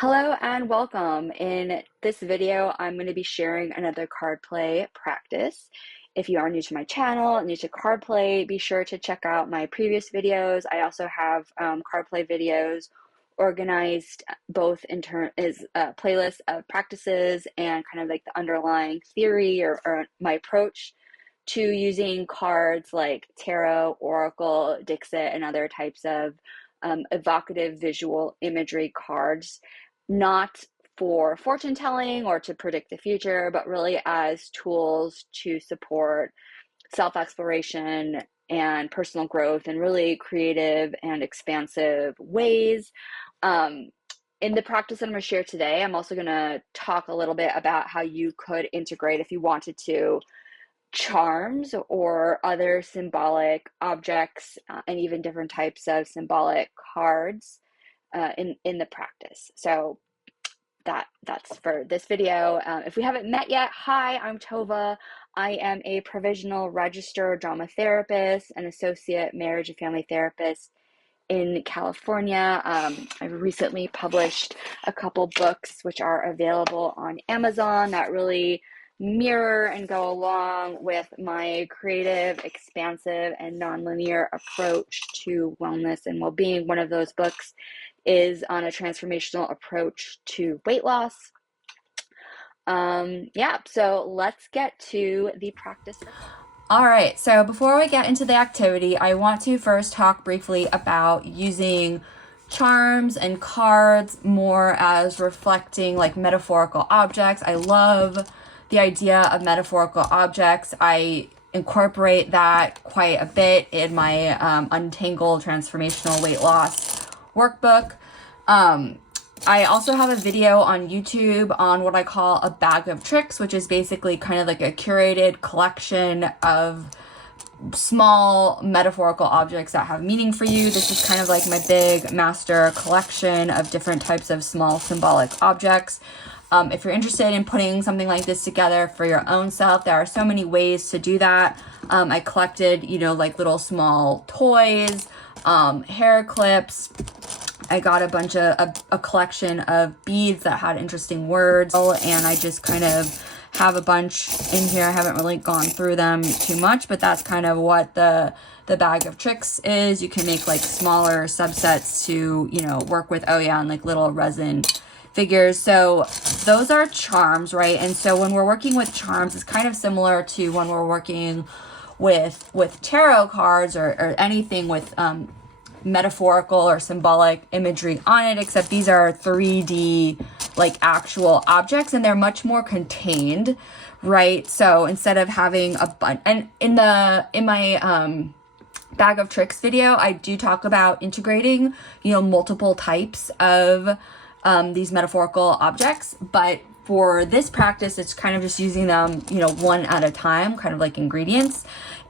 Hello and welcome. In this video, I'm going to be sharing another card play practice. If you are new to my channel, new to card play, be sure to check out my previous videos. I also have card play videos organized both in turn as a playlist of practices and kind of like the underlying theory or my approach to using cards like tarot, oracle, dixit, and other types of evocative visual imagery cards, not for fortune telling or to predict the future, but really as tools to support self exploration and personal growth in really creative and expansive ways. In the practice that I'm going to share today, I'm also going to talk a little bit about how you could integrate, if you wanted to, charms or other symbolic objects and even different types of symbolic cards in the practice. So that's for this video. If we haven't met yet, hi, I'm Tova. I am a provisional registered drama therapist and associate marriage and family therapist in California. I've recently published a couple books which are available on Amazon that really mirror and go along with my creative, expansive, and nonlinear approach to wellness and well-being. One of those books is on a transformational approach to weight loss. So let's get to the practice. All right, so before we get into the activity, I want to first talk briefly about using charms and cards more as reflecting like metaphorical objects. I love the idea of metaphorical objects. I incorporate that quite a bit in my Untangled Transformational Weight Loss workbook. I also have a video on YouTube on what I call a bag of tricks, which is basically kind of like a curated collection of small metaphorical objects that have meaning for you. This is kind of like my big master collection of different types of small symbolic objects. If you're interested in putting something like this together for your own self, there are so many ways to do that. I collected, like little small toys, hair clips. I got a bunch of a collection of beads that had interesting words, and I just kind of have a bunch in here. I haven't really gone through them too much, but that's kind of what the bag of tricks is. You can make like smaller subsets to, work with, and like little resin figures. So those are charms, right? And so when we're working with charms, it's kind of similar to when we're working with tarot cards or anything with metaphorical or symbolic imagery on it, except these are 3D like actual objects and they're much more contained, right? So instead of having a bunch, and in my bag of tricks video, I do talk about integrating multiple types of these metaphorical objects, but for this practice it's kind of just using them one at a time, kind of like ingredients.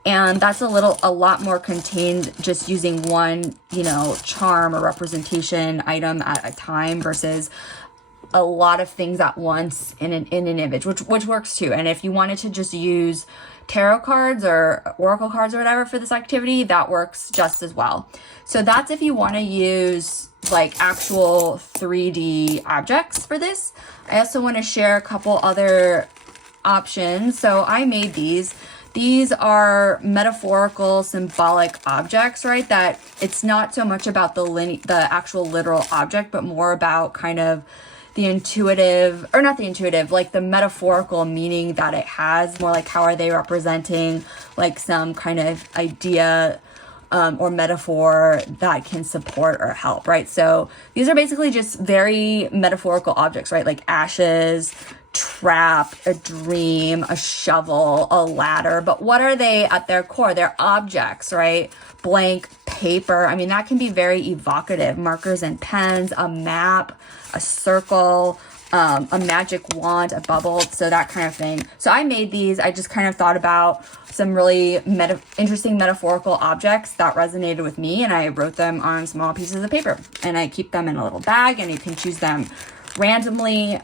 And that's a lot more contained, just using one, charm or representation item at a time versus a lot of things at once in an image, which works too. And if you wanted to just use tarot cards or oracle cards or whatever for this activity, that works just as well. So that's if you want to use like actual 3D objects for this. I also want to share a couple other options. So I made these. These are metaphorical symbolic objects, right? That it's not so much about the actual literal object, but more about kind of the intuitive, or not the intuitive, like the metaphorical meaning that it has, more like how are they representing like some kind of idea or metaphor that can support or help, right? So these are basically just very metaphorical objects, right? Like ashes, trap, a dream, a shovel, a ladder. But what are they at their core? They're objects, right? Blank paper. I mean, that can be very evocative. Markers and pens, a map, a circle, a magic wand, a bubble, so that kind of thing. So I made these. I just kind of thought about some really interesting metaphorical objects that resonated with me, and I wrote them on small pieces of paper. And I keep them in a little bag, and you can choose them randomly.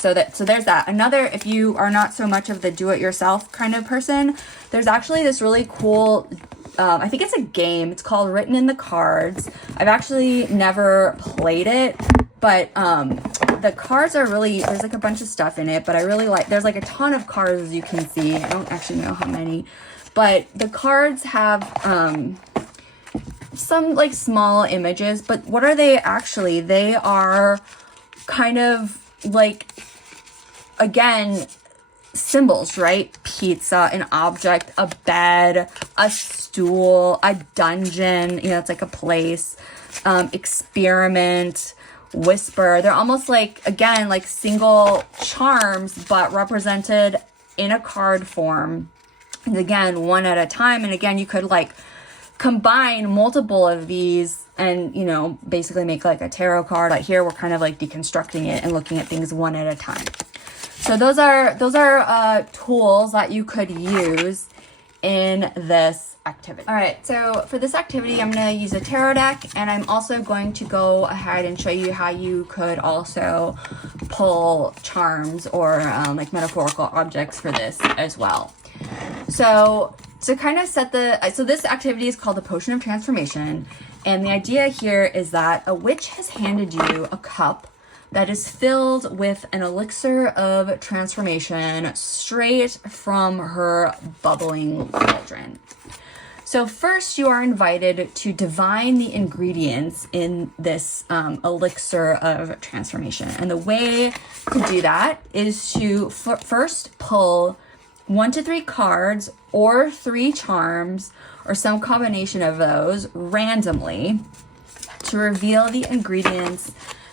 So there's that. Another, if you are not so much of the do-it-yourself kind of person, there's actually this really cool, I think it's a game. It's called Written in the Cards. I've actually never played it, But the cards are really, there's like a bunch of stuff in it, but I really like, there's like a ton of cards as you can see. I don't actually know how many, but the cards have some like small images, but what are they actually? They are kind of like, again, symbols, right? Pizza, an object, a bed, a stool, a dungeon, you know, it's like a place, experiment, whisper. They're almost like, again, like single charms, but represented in a card form. And again, one at a time. And again, you could like combine multiple of these and, you know, basically make like a tarot card. Like here, we're kind of like deconstructing it and looking at things one at a time. So those are tools that you could use in this activity. All right, so for this activity, I'm going to use a tarot deck, and I'm also going to go ahead and show you how you could also pull charms or like metaphorical objects for this as well. So to kind of set so this activity is called the Potion of Transformation, and the idea here is that a witch has handed you a cup that is filled with an elixir of transformation straight from her bubbling cauldron. So first you are invited to divine the ingredients in this elixir of transformation. And the way to do that is to first pull 1 to 3 cards or 3 charms or some combination of those randomly to reveal the ingredients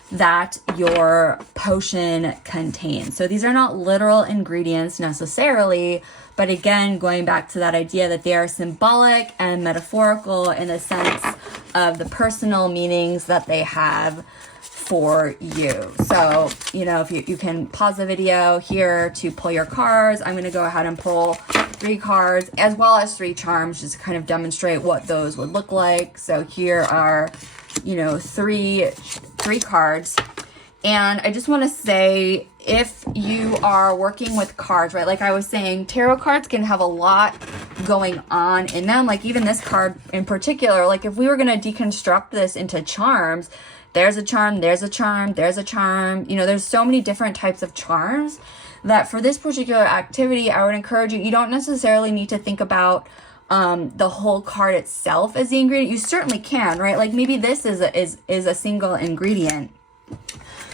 that your potion contains. So these are not literal ingredients necessarily, but again, going back to that idea that they are symbolic and metaphorical in the sense of the personal meanings that they have for you. So, you know, if you can pause the video here to pull your cards. I'm going to go ahead and pull 3 cards as well as 3 charms just to kind of demonstrate what those would look like. So here are, you know, three cards. And I just want to say, if you are working with cards, right, like I was saying, tarot cards can have a lot going on in them. Like even this card in particular, like if we were going to deconstruct this into charms, there's a charm, there's a charm, there's a charm. You know, there's so many different types of charms that for this particular activity, I would encourage you, you don't necessarily need to think about the whole card itself as the ingredient. You certainly can, right? Like maybe this is a single ingredient,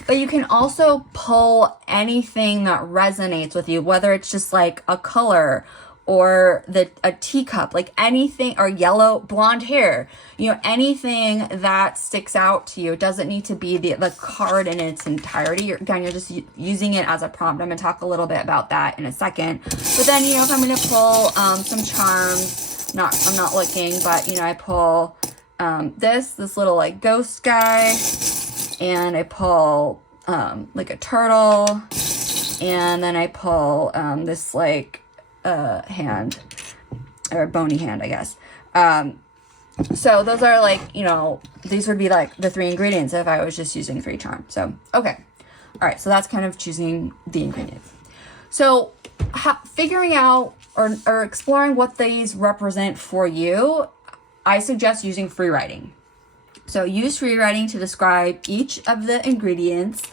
but you can also pull anything that resonates with you, whether it's just like a color or a teacup, like anything, or yellow, blonde hair, you know, anything that sticks out to you. It doesn't need to be the card in its entirety. You're just using it as a prompt. I'm gonna talk a little bit about that in a second. But then, you know, if I'm gonna pull some charms, I'm not looking, but you know, I pull this little like ghost guy, and I pull like a turtle, and then I pull this like hand, or bony hand, I guess. So those are like, you know, these would be like the 3 ingredients if I was just using 3 charms. So, okay. All right. So that's kind of choosing the ingredients. So figuring out or exploring what these represent for you, I suggest using free writing. So use free writing to describe each of the ingredients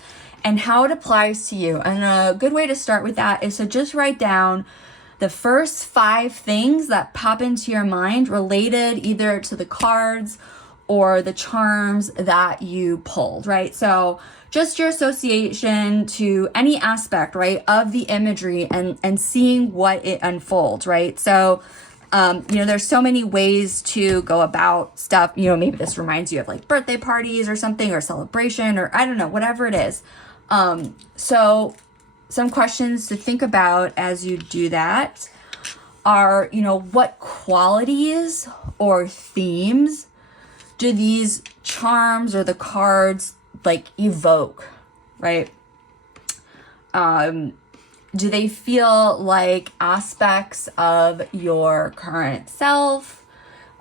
and how it applies to you. And a good way to start with that is to just write down the first 5 things that pop into your mind related either to the cards or the charms that you pulled, right? So just your association to any aspect, right, of the imagery and seeing what it unfolds, right? So, you know, there's so many ways to go about stuff. You know, maybe this reminds you of like birthday parties or something, or celebration, or I don't know, whatever it is. So some questions to think about as you do that are, you know, what qualities or themes do these charms or the cards like evoke, right? Do they feel like aspects of your current self,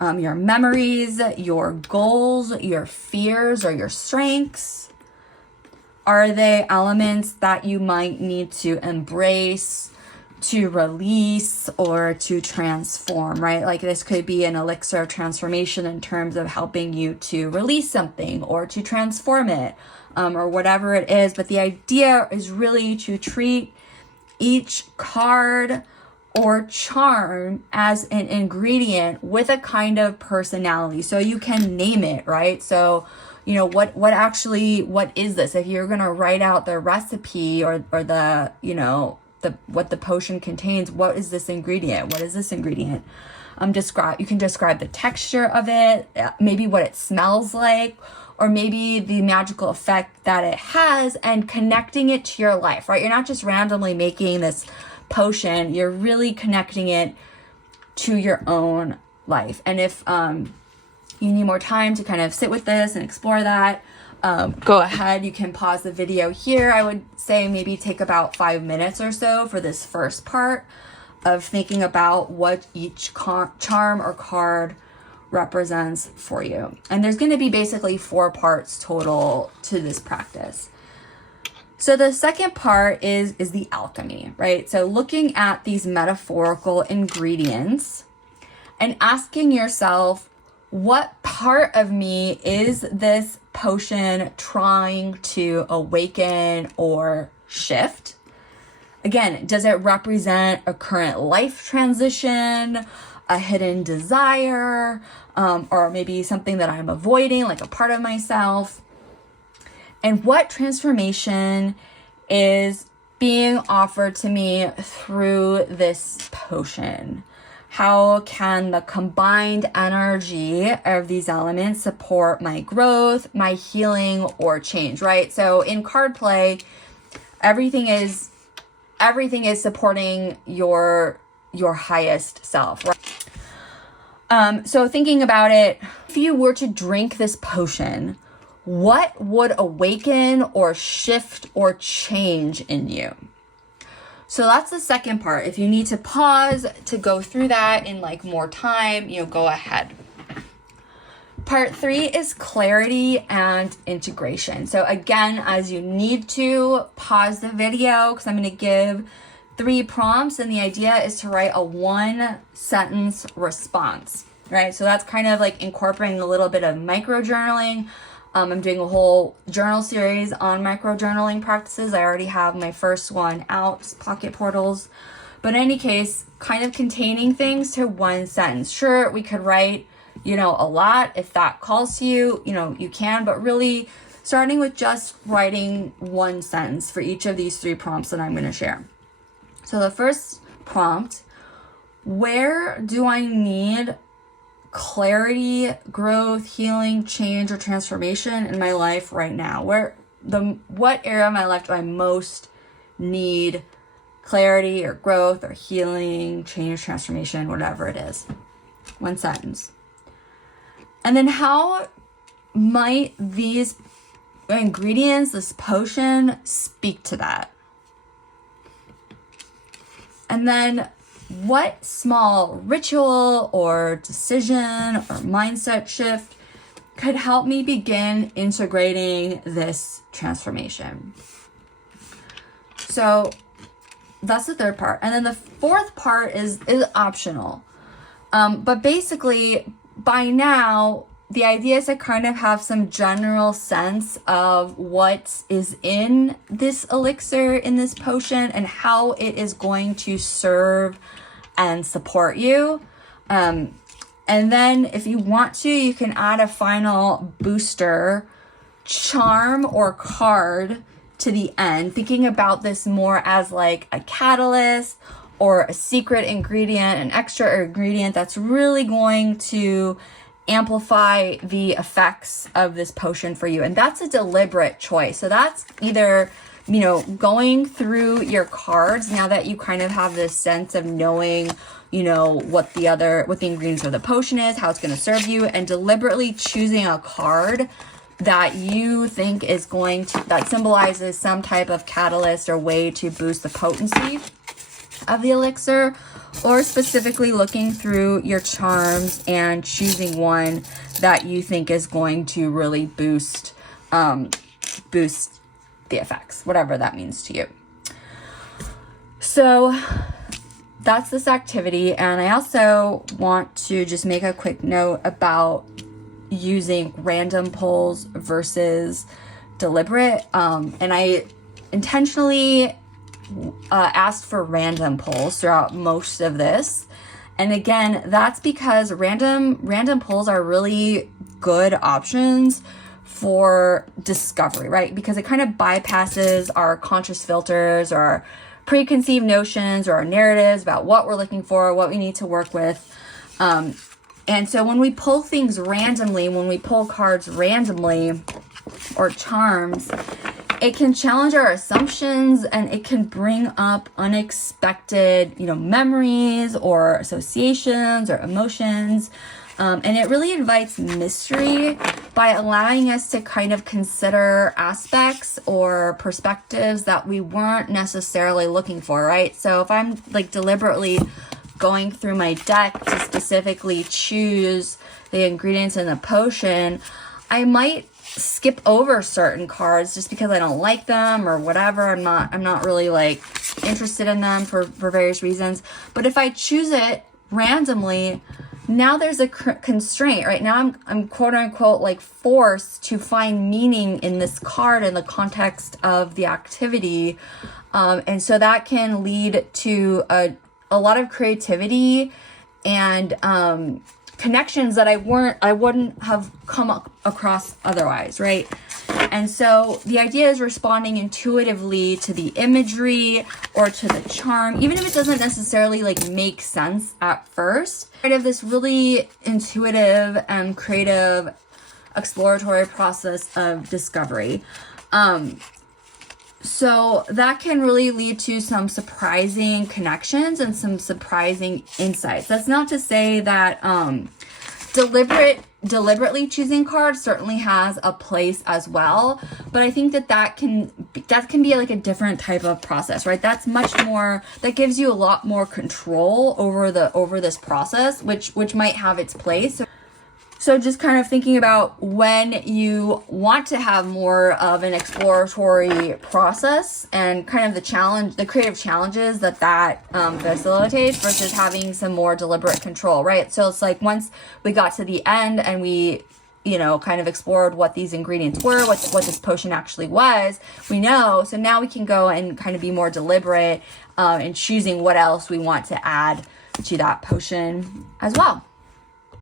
your memories, your goals, your fears, or your strengths? Are they elements that you might need to embrace to release or to transform, right? Like this could be an elixir of transformation in terms of helping you to release something or to transform it, or whatever it is. But the idea is really to treat each card or charm as an ingredient with a kind of personality. So you can name it, right? So, you know, what is this? If you're going to write out the recipe or the, you know, what the potion contains, what is this ingredient? What is this ingredient? You can describe the texture of it, maybe what it smells like, or maybe the magical effect that it has, and connecting it to your life, right? You're not just randomly making this potion, you're really connecting it to your own life. And if you need more time to kind of sit with this and explore that, go ahead, you can pause the video here. I would say maybe take about 5 minutes or so for this first part of thinking about what each charm or card represents for you. And there's going to be basically 4 parts total to this practice. So the second part is the alchemy, right? So looking at these metaphorical ingredients and asking yourself, what part of me is this potion trying to awaken or shift? Again, does it represent a current life transition, a hidden desire, or maybe something that I'm avoiding, like a part of myself? And what transformation is being offered to me through this potion? How can the combined energy of these elements support my growth, my healing, or change, right? So in card play, everything is supporting your highest self, right? So thinking about it, if you were to drink this potion, what would awaken or shift or change in you? So that's the second part. If you need to pause to go through that in like more time, you know, go ahead. Part 3 is clarity and integration. So again, as you need to, pause the video because I'm going to give 3 prompts, and the idea is to write a 1-sentence response, right? So that's kind of like incorporating a little bit of micro journaling. I'm doing a whole journal series on micro journaling practices. I already have my first one out, pocket portals. But in any case, kind of containing things to 1 sentence. Sure, we could write, you know, a lot if that calls to you, you know, you can, but really starting with just writing 1 sentence for each of these 3 prompts that I'm going to share. So the first prompt, where do I need clarity, growth, healing, change, or transformation in my life right now? What area of my life do I most need clarity or growth or healing, change, transformation, whatever it is? 1 sentence. And then how might these ingredients, this potion, speak to that? And then what small ritual or decision or mindset shift could help me begin integrating this transformation? So that's the third part. And then the fourth part is optional. But basically, by now, the idea is to kind of have some general sense of what is in this elixir, in this potion, and how it is going to serve and support you. And then if you want to, you can add a final booster charm or card to the end, thinking about this more as like a catalyst or a secret ingredient, an extra ingredient that's really going to amplify the effects of this potion for you. And that's a deliberate choice. So that's either, you know, going through your cards now that you kind of have this sense of knowing, you know, what the ingredients of the potion is, how it's going to serve you, and deliberately choosing a card that you think is that symbolizes some type of catalyst or way to boost the potency of the elixir, or specifically looking through your charms and choosing one that you think is going to really boost the effects, whatever that means to you. So that's this activity. And I also want to just make a quick note about using random pulls versus deliberate. And I intentionally asked for random pulls throughout most of this. And again, that's because random pulls are really good options for discovery, right? Because it kind of bypasses our conscious filters or our preconceived notions or our narratives about what we're looking for, what we need to work with. And so when we pull things randomly, when we pull cards randomly or charms, it can challenge our assumptions and it can bring up unexpected, memories or associations or emotions. And it really invites mystery by allowing us to kind of consider aspects or perspectives that we weren't necessarily looking for, right? So if I'm like deliberately going through my deck to specifically choose the ingredients in the potion, I might skip over certain cards just because I don't like them or whatever. I'm not really like interested in them for various reasons. But if I choose it randomly, now there's a constraint, right? Now I'm quote unquote like forced to find meaning in this card in the context of the activity. And so that can lead to a lot of creativity and connections that I wouldn't have come across otherwise, right? And so the idea is responding intuitively to the imagery or to the charm, even if it doesn't necessarily like make sense at first. Part of this really intuitive and creative exploratory process of discovery. So that can really lead to some surprising connections and some surprising insights. That's not to say that deliberately choosing cards certainly has a place as well, but I think that can be like a different type of process, right? That's much more, that gives you a lot more control over this process, which might have its place. So just kind of thinking about when you want to have more of an exploratory process and kind of the creative challenges that facilitates versus having some more deliberate control, right? So it's like once we got to the end and we, kind of explored what these ingredients were, what this potion actually was, we know. So now we can go and kind of be more deliberate in choosing what else we want to add to that potion as well.